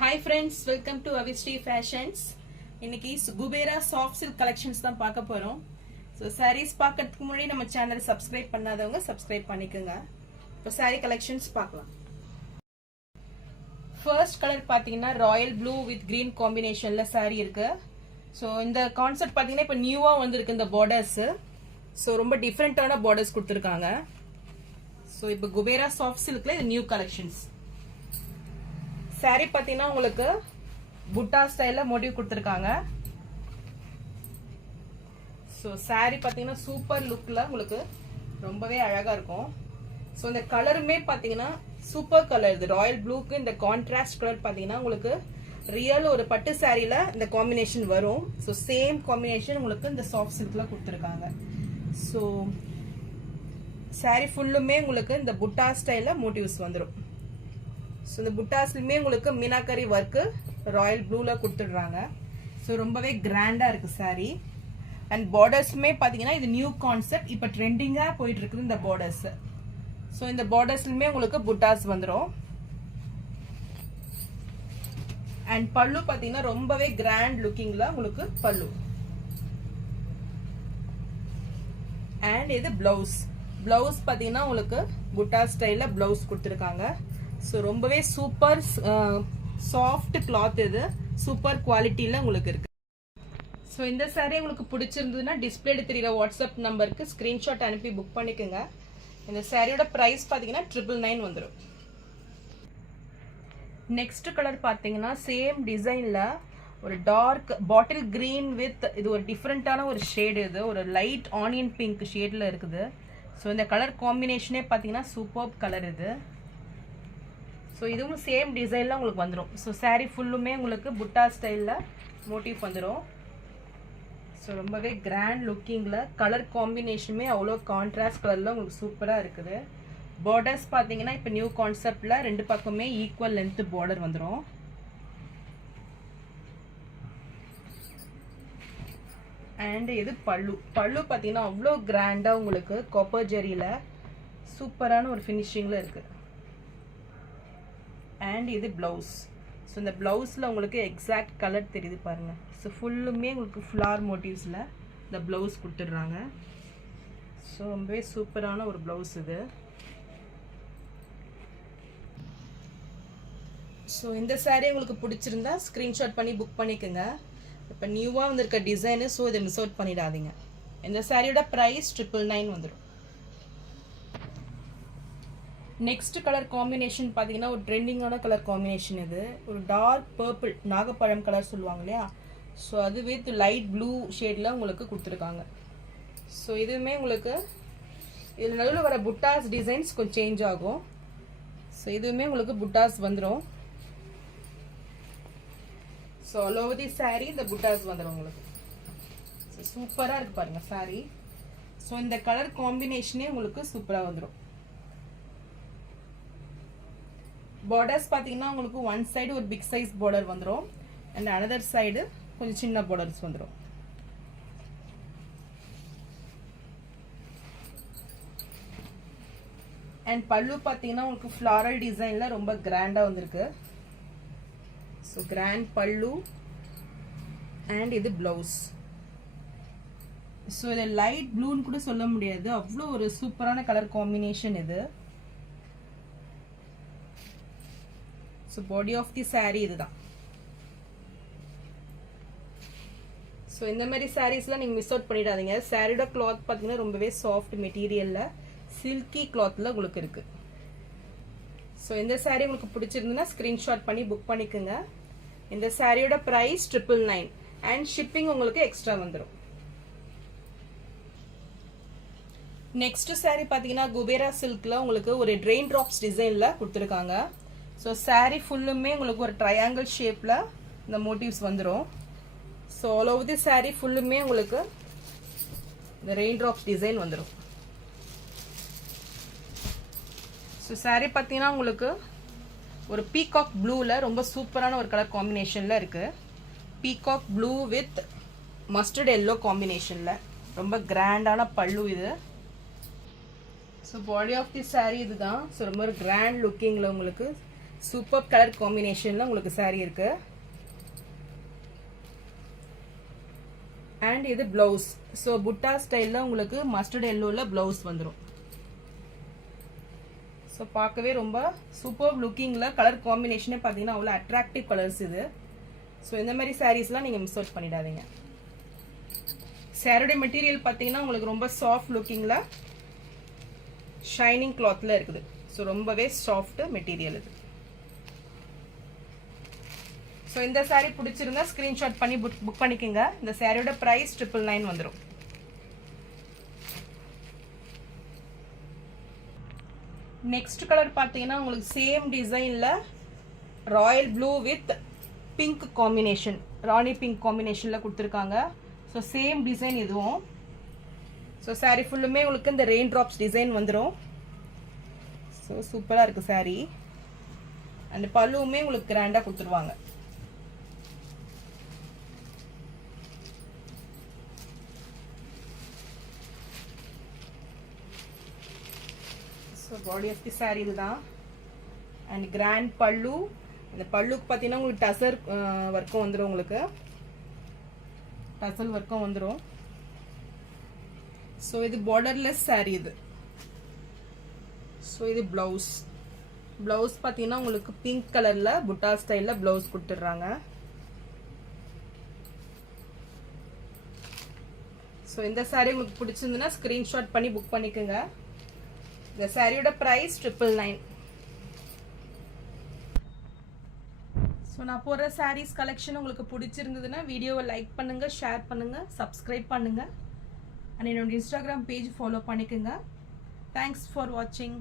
Hi friends, welcome to Avishri Fashions. இன்னைக்கு Kubera soft silk collections தான் பார்க்க போறோம். ஸோ sarees பார்க்கறதுக்கு முன்னாடி நம்ம சேனலை சப்ஸ்கிரைப் பண்ணாதவங்க சப்ஸ்கிரைப் பண்ணிக்கோங்க. இப்போ saree கலெக்ஷன்ஸ் பார்க்கலாம். ஃபர்ஸ்ட் கலர் பார்த்தீங்கன்னா ராயல் ப்ளூ வித் கிரீன் காம்பினேஷன்ல saree இருக்கு. ஸோ இந்த கான்செப்ட் பார்த்தீங்கன்னா இப்போ நியூவா வந்திருக்கு இந்த பார்டர்ஸ். ஸோ ரொம்ப டிஃப்ரெண்டான பார்டர்ஸ் கொடுத்துருக்காங்க. ஸோ இப்போ குபேரா சாஃப்ட் சில்க்ல இது நியூ கலெக்ஷன்ஸ். saree பார்த்தீங்கன்னா உங்களுக்கு புட்டா ஸ்டைல்ல மோட்டிவ் கொடுத்துருக்காங்க. ஸோ saree பார்த்தீங்கன்னா சூப்பர் லுக்ல உங்களுக்கு ரொம்பவே அழகா இருக்கும். ஸோ இந்த கலருமே பார்த்தீங்கன்னா சூப்பர் கலர். இது ராயல் ப்ளூக்கு இந்த கான்ட்ராஸ்ட் கலர் பார்த்தீங்கன்னா உங்களுக்கு ரியல் ஒரு பட்டு சாரியில இந்த காம்பினேஷன் வரும். ஸோ சேம் காம்பினேஷன் உங்களுக்கு இந்த சாஃப்ட் சில்க்ல கொடுத்துருக்காங்க. ஸோ saree ஃபுல்லுமே உங்களுக்கு இந்த புட்டா ஸ்டைல்ல மோட்டிவ்ஸ் வந்துடும். ஸோ இந்த புட்டாஸ்லுமே உங்களுக்கு மீனாக்கரி ஒர்க்கு ராயல் ப்ளூல கொடுத்துடுறாங்க. ஸோ ரொம்பவே கிராண்டா இருக்கு சாரி. அண்ட் பார்டர்ஸுமே பார்த்தீங்கன்னா இது நியூ கான்செப்ட், இப்போ ட்ரெண்டிங்காக போயிட்டு இருக்குது இந்த பார்டர்ஸ். ஸோ இந்த பார்டர்ஸ்லுமே உங்களுக்கு புட்டாஸ் வந்துடும். அண்ட் பல்லு பார்த்தீங்கன்னா ரொம்பவே கிராண்ட் லுக்கிங்ல உங்களுக்கு பல்லு. அண்ட் இது பிளவுஸ். பிளவுஸ் பார்த்தீங்கன்னா உங்களுக்கு புட்டா ஸ்டைல பிளவுஸ் கொடுத்துருக்காங்க. ஸோ ரொம்பவே சூப்பர் சாஃப்ட் கிளாத், இது சூப்பர் குவாலிட்டியில் உங்களுக்கு இருக்கு. ஸோ இந்த சாரீ உங்களுக்கு பிடிச்சிருந்ததுன்னா டிஸ்பிளேல தெரியுற வாட்ஸ்அப் நம்பருக்கு ஸ்க்ரீன்ஷாட் அனுப்பி புக் பண்ணிக்கோங்க. இந்த சாரியோட ப்ரைஸ் பார்த்தீங்கன்னா 999 வந்துடும். நெக்ஸ்ட் கலர் பார்த்தீங்கன்னா சேம் டிசைனில் ஒரு டார்க் பாட்டில் கிரீன் வித் இது ஒரு டிஃப்ரெண்ட்டான ஒரு ஷேடு. இது ஒரு லைட் ஆனியன் பிங்க் ஷேடில் இருக்குது. ஸோ இந்த கலர் காம்பினேஷனே பார்த்தீங்கன்னா சூப்பர் கலர் இது. ஸோ இதுவும் சேம் டிசைனில் உங்களுக்கு வந்துடும். ஸோ saree ஃபுல்லுமே உங்களுக்கு புட்டா ஸ்டைலில் மோட்டிவ் வந்துடும். ஸோ ரொம்பவே கிராண்ட் லுக்கிங்கில் கலர் காம்பினேஷனுமே அவ்வளோ கான்ட்ராஸ்ட் கலரில் உங்களுக்கு சூப்பராக இருக்குது. பார்டர்ஸ் பார்த்தீங்கன்னா இப்போ நியூ கான்செப்டில் ரெண்டு பக்கமே ஈக்குவல் லென்த் பார்டர் வந்துடும். அண்ட் இது பல்லு. பல்லு பார்த்தீங்கன்னா அவ்வளோ கிராண்டாக உங்களுக்கு காப்பர் ஜெரியில் சூப்பரான ஒரு ஃபினிஷிங்கில் இருக்குது. அண்ட் இது பிளவுஸ். ஸோ இந்த பிளவுஸில் உங்களுக்கு எக்ஸாக்ட் கலர் தெரியுது பாருங்க. ஸோ ஃபுல்லுமே உங்களுக்கு ஃப்ளார் மோட்டிவ்ஸில் இந்த பிளவுஸ் கொடுத்துட்றாங்க. ஸோ ரொம்பவே சூப்பரான ஒரு பிளவுஸ் இது. ஸோ இந்த சாரீ உங்களுக்கு பிடிச்சிருந்தா ஸ்க்ரீன்ஷாட் பண்ணி புக் பண்ணிக்கோங்க. இப்போ நியூவாக வந்திருக்க டிசைனு, ஸோ இதை மிஸ் அவுட் பண்ணிடாதீங்க. இந்த சாரியோட ப்ரைஸ் 999 வந்துடும். நெக்ஸ்ட் கலர் காம்பினேஷன் பார்த்தீங்கன்னா ஒரு ட்ரெண்டிங்கான கலர் காம்பினேஷன். இது ஒரு டார்க் பர்பிள் நாகப்பழம் கலர் சொல்லுவாங்க இல்லையா. ஸோ அது வித் லைட் ப்ளூ ஷேடில் உங்களுக்கு கொடுத்துருக்காங்க. ஸோ இதுவுமே உங்களுக்கு இதில் நடுவில் வர புட்டாஸ் டிசைன்ஸ் கொஞ்சம் சேஞ்ச் ஆகும். ஸோ இதுவுமே உங்களுக்கு புட்டாஸ் வந்துடும். So all over the sari இந்த புட்டாஸ் வந்துடும் உங்களுக்கு. ஸோ சூப்பராக இருக்குது பாருங்கள் சாரீ. ஸோ இந்த கலர் காம்பினேஷனே உங்களுக்கு சூப்பராக வந்துடும். பார்டர்ஸ் பார்த்தீங்கன்னா உங்களுக்கு ஒன் சைடு ஒரு பிக் சைஸ் பார்டர் வந்துடும். அண்ட் அனதர் சைடு கொஞ்சம் சின்ன பார்டர்ஸ் வந்துடும். அண்ட் பல்லு பார்த்தீங்கன்னா உங்களுக்கு ஃப்ளாரல் டிசைனில் ரொம்ப கிராண்டாக வந்திருக்கு. So grand pallu. அண்ட் இது பிளவுஸ். ஸோ இதை லைட் ப்ளூன்னு கூட சொல்ல முடியாது, அவ்வளோ ஒரு சூப்பரான கலர் காம்பினேஷன் இது. So body of the saree இதுதான். ஸோ இந்த மாதிரி சாரீஸ்லாம் நீங்கள் மிஸ் அவுட் பண்ணிடாதீங்க. சாரியோட கிளாத் பார்த்தீங்கன்னா ரொம்பவே சாஃப்ட் மெட்டீரியலில் சில்கி கிளாத்தில் உங்களுக்கு இருக்கு. ஸோ இந்த சாரீ உங்களுக்கு பிடிச்சிருந்துன்னா ஸ்க்ரீன்ஷாட் பண்ணி புக் பண்ணிக்கோங்க. இந்த சாரியோட ப்ரைஸ் 999 அண்ட் ஷிப்பிங் உங்களுக்கு எக்ஸ்ட்ரா வந்துடும். நெக்ஸ்ட் சாரீ பார்த்தீங்கன்னா குபேரா சில்கில் உங்களுக்கு ஒரு ட்ரெயின் ட்ராப்ஸ் டிசைனில் கொடுத்துருக்காங்க. ஸோ சாரீ ஃபுல்லுமே உங்களுக்கு ஒரு ட்ரையாங்கிள் ஷேப்பில் இந்த மோட்டிவ்ஸ் வந்துடும். So all over the sari ஃபுல்லுமே உங்களுக்கு இந்த ரெயின் ட்ராப்ஸ் டிசைன் வந்துடும். ஸோ சாரீ பார்த்தீங்கன்னா உங்களுக்கு ஒரு பீகாக் ப்ளூவில் ரொம்ப சூப்பரான ஒரு கலர் காம்பினேஷனில் இருக்குது. Peacock blue with mustard yellow காம்பினேஷனில் ரொம்ப கிராண்டான பல்லு இது. So body of the saree இதுதான். ஸோ ரொம்ப ஒரு கிராண்ட் லுக்கிங்கில் உங்களுக்கு சூப்பர் கலர் காம்பினேஷன்ல உங்களுக்கு saree இருக்கு. அண்ட் இது பிளவுஸ். ஸோ புட்டா ஸ்டைலில் உங்களுக்கு மஸ்டர்ட் எல்லோவில் பிளவுஸ் வந்துடும். ஸோ பார்க்கவே ரொம்ப சூப்பர் லுக்கிங்கில் கலர் காம்பினேஷனே பார்த்தீங்கன்னா அவ்வளோ அட்ராக்டிவ் கலர்ஸ் இது. ஸோ இந்த மாதிரி சாரீஸ்லாம் நீங்கள் மிஸ் அவுட் பண்ணிடாதீங்க. சாரியோட மெட்டீரியல் பார்த்தீங்கன்னா உங்களுக்கு ரொம்ப சாஃப்ட் லுக்கிங்கில் ஷைனிங் கிளாத்தில் இருக்குது. ஸோ ரொம்பவே சாஃப்ட் மெட்டீரியல் இது. ஸோ இந்த saree பிடிச்சிருந்தா ஸ்க்ரீன்ஷாட் பண்ணி புக் பண்ணிக்கோங்க. இந்த சாரியோட ப்ரைஸ் 999 வந்துடும். நெக்ஸ்ட் கலர் பார்த்தீங்கன்னா உங்களுக்கு சேம் டிசைனில் royal blue with pink combination, rani pink காம்பினேஷனில் கொடுத்துருக்காங்க. ஸோ சேம் டிசைன் இதுவும். ஸோ saree ஃபுல்லுமே உங்களுக்கு இந்த ரெயின் ட்ராப்ஸ் டிசைன் வந்துடும். ஸோ சூப்பராக இருக்குது saree. அந்த பல்லுவுமே உங்களுக்கு கிராண்டாக கொடுத்துருவாங்க. So body of the saree இதுதான். And grand pallu. இந்த பல்லுக்கு பார்த்தீங்கன்னா உங்களுக்கு டசர் ஒர்க்கும் வந்துடும். உங்களுக்கு டசல் ஒர்க்கும் வந்துடும். ஸோ இது பார்டர்லெஸ் saree இது. ஸோ இது ப்ளவுஸ். ப்ளவுஸ் பார்த்தீங்கன்னா உங்களுக்கு பிங்க் கலரில் புட்டா ஸ்டைலில் ப்ளவுஸ் கொடுத்துட்றாங்க. ஸோ இந்த saree உங்களுக்கு பிடிச்சிருந்துன்னா ஸ்க்ரீன்ஷாட் பண்ணி புக் பண்ணிக்கோங்க. இந்த சாரியோட ப்ரைஸ் 999. ஸோ நான் போடுற சாரீஸ் கலெக்ஷன் உங்களுக்கு பிடிச்சிருந்ததுன்னா வீடியோவை லைக் பண்ணுங்கள், ஷேர் பண்ணுங்கள், சப்ஸ்கிரைப் பண்ணுங்கள். அண்ட் என்னோட இன்ஸ்டாகிராம் பேஜ் ஃபாலோ பண்ணிக்கோங்க. தேங்க்ஸ் ஃபார் வாட்சிங்.